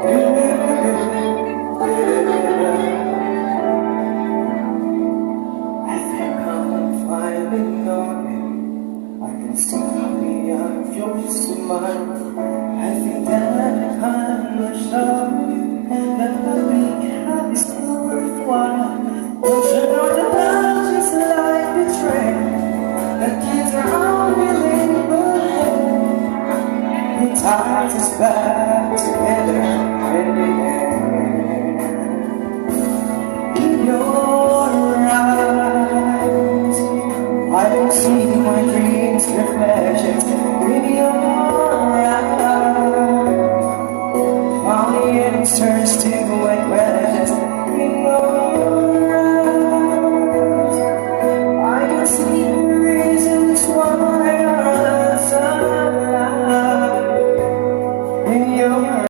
I think that kind of love that will be is still worthwhile. Don't you know that love is like betrayal? That kids are unbelievable. It ties us back together in the end. In your eyes, I don't see my dreams reflections in your eyes. All the answers to